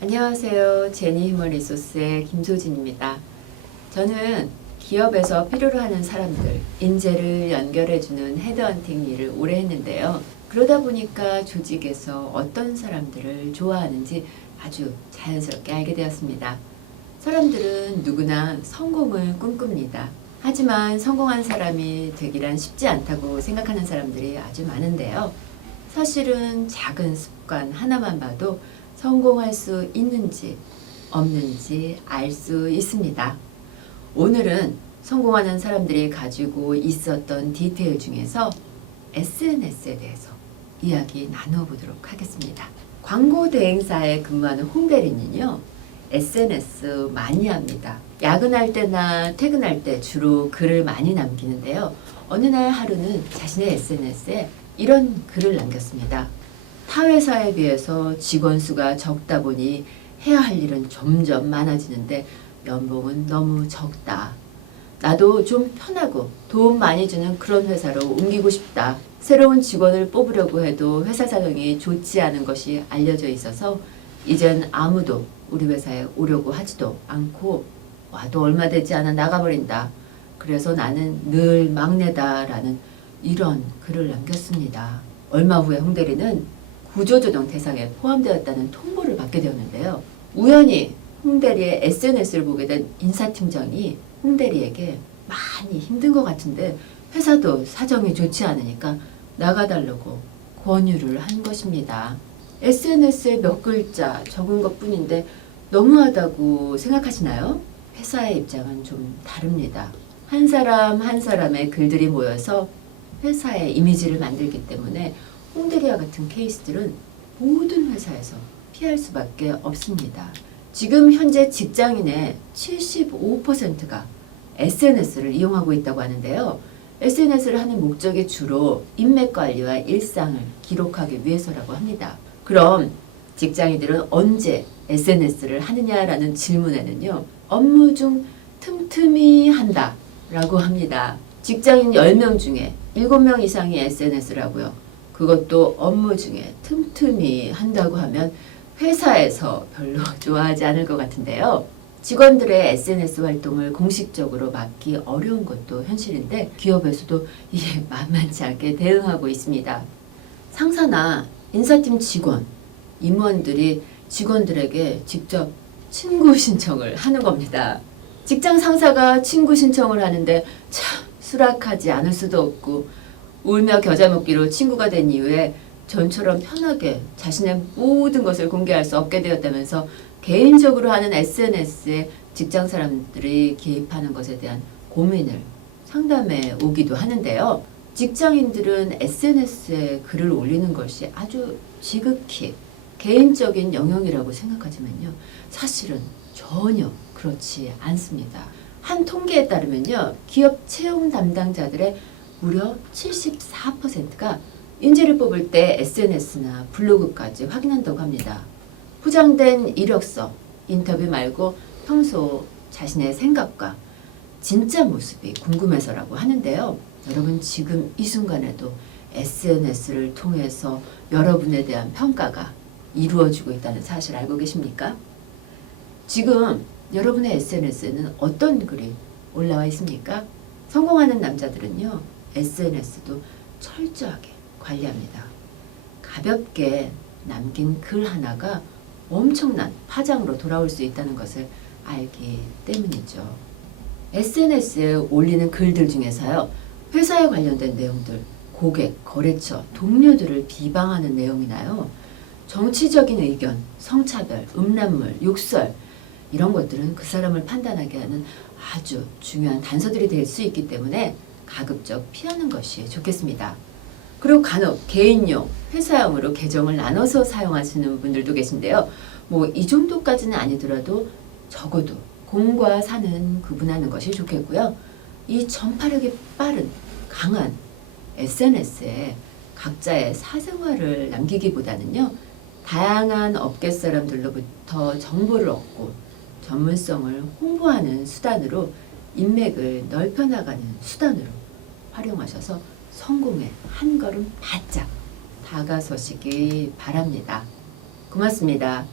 안녕하세요. 제니 휴먼 리소스의 김소진입니다. 저는 기업에서 필요로 하는 사람들, 인재를 연결해주는 헤드헌팅 일을 오래 했는데요. 그러다 보니까 조직에서 어떤 사람들을 좋아하는지 아주 자연스럽게 알게 되었습니다. 사람들은 누구나 성공을 꿈꿉니다. 하지만 성공한 사람이 되기란 쉽지 않다고 생각하는 사람들이 아주 많은데요. 사실은 작은 습관 하나만 봐도 성공할 수 있는지 없는지 알 수 있습니다. 오늘은 성공하는 사람들이 가지고 있었던 디테일 중에서 SNS에 대해서 이야기 나눠보도록 하겠습니다. 광고 대행사에 근무하는 홍대리는요, SNS 많이 합니다. 야근할 때나 퇴근할 때 주로 글을 많이 남기는데요. 어느 날 하루는 자신의 SNS에 이런 글을 남겼습니다. 타 회사에 비해서 직원 수가 적다 보니 해야 할 일은 점점 많아지는데 연봉은 너무 적다. 나도 좀 편하고 도움 많이 주는 그런 회사로 옮기고 싶다. 새로운 직원을 뽑으려고 해도 회사 사정이 좋지 않은 것이 알려져 있어서 이젠 아무도 우리 회사에 오려고 하지도 않고 와도 얼마 되지 않아 나가버린다. 그래서 나는 늘 막내다라는 이런 글을 남겼습니다. 얼마 후에 홍대리는 구조조정 대상에 포함되었다는 통보를 받게 되었는데요. 우연히 홍대리의 SNS를 보게 된 인사팀장이 홍대리에게 많이 힘든 것 같은데 회사도 사정이 좋지 않으니까 나가달라고 권유를 한 것입니다. SNS에 몇 글자 적은 것 뿐인데 너무하다고 생각하시나요? 회사의 입장은 좀 다릅니다. 한 사람 한 사람의 글들이 모여서 회사의 이미지를 만들기 때문에 홍대리와 같은 케이스들은 모든 회사에서 피할 수밖에 없습니다. 지금 현재 직장인의 75%가 SNS를 이용하고 있다고 하는데요. SNS를 하는 목적이 주로 인맥 관리와 일상을 기록하기 위해서라고 합니다. 그럼 직장인들은 언제 SNS를 하느냐라는 질문에는요. 업무 중 틈틈이 한다 라고 합니다. 직장인 10명 중에 7명 이상이 SNS를 하고요. 그것도 업무 중에 틈틈이 한다고 하면 회사에서 별로 좋아하지 않을 것 같은데요. 직원들의 SNS 활동을 공식적으로 막기 어려운 것도 현실인데 기업에서도 이에 만만치 않게 대응하고 있습니다. 상사나 인사팀 직원, 임원들이 직원들에게 직접 친구 신청을 하는 겁니다. 직장 상사가 친구 신청을 하는데 참 수락하지 않을 수도 없고 울며 겨자 먹기로 친구가 된 이후에 전처럼 편하게 자신의 모든 것을 공개할 수 없게 되었다면서 개인적으로 하는 SNS에 직장 사람들이 개입하는 것에 대한 고민을 상담해 오기도 하는데요. 직장인들은 SNS에 글을 올리는 것이 아주 지극히 개인적인 영역이라고 생각하지만요. 사실은 전혀 그렇지 않습니다. 한 통계에 따르면요. 기업 채용 담당자들의 무려 74%가 인재를 뽑을 때 SNS나 블로그까지 확인한다고 합니다. 포장된 이력서, 인터뷰 말고 평소 자신의 생각과 진짜 모습이 궁금해서라고 하는데요. 여러분 지금 이 순간에도 SNS를 통해서 여러분에 대한 평가가 이루어지고 있다는 사실 알고 계십니까? 지금 여러분의 SNS에는 어떤 글이 올라와 있습니까? 성공하는 남자들은요. SNS도 철저하게 관리합니다. 가볍게 남긴 글 하나가 엄청난 파장으로 돌아올 수 있다는 것을 알기 때문이죠. SNS에 올리는 글들 중에서요. 회사에 관련된 내용들, 고객, 거래처, 동료들을 비방하는 내용이나요. 정치적인 의견, 성차별, 음란물, 욕설 이런 것들은 그 사람을 판단하게 하는 아주 중요한 단서들이 될 수 있기 때문에 가급적 피하는 것이 좋겠습니다. 그리고 간혹 개인용, 회사용으로 계정을 나눠서 사용하시는 분들도 계신데요. 뭐 이 정도까지는 아니더라도 적어도 공과 사는 구분하는 것이 좋겠고요. 이 전파력이 빠른, 강한 SNS에 각자의 사생활을 남기기보다는요. 다양한 업계 사람들로부터 정보를 얻고 전문성을 홍보하는 수단으로 인맥을 넓혀나가는 수단으로 활용하셔서 성공에 한 걸음 바짝 다가서시기 바랍니다. 고맙습니다.